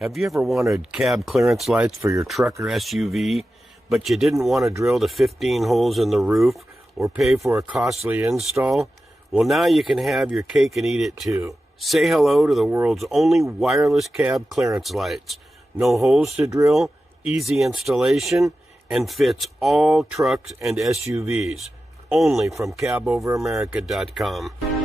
Have you ever wanted cab clearance lights for your truck or SUV, but you didn't want to drill the 15 holes in the roof or pay for a costly install? Well, now you can have your cake and eat it too. Say hello to the world's only wireless cab clearance lights. No holes to drill, easy installation, and fits all trucks and SUVs. Only from caboveramerica.com.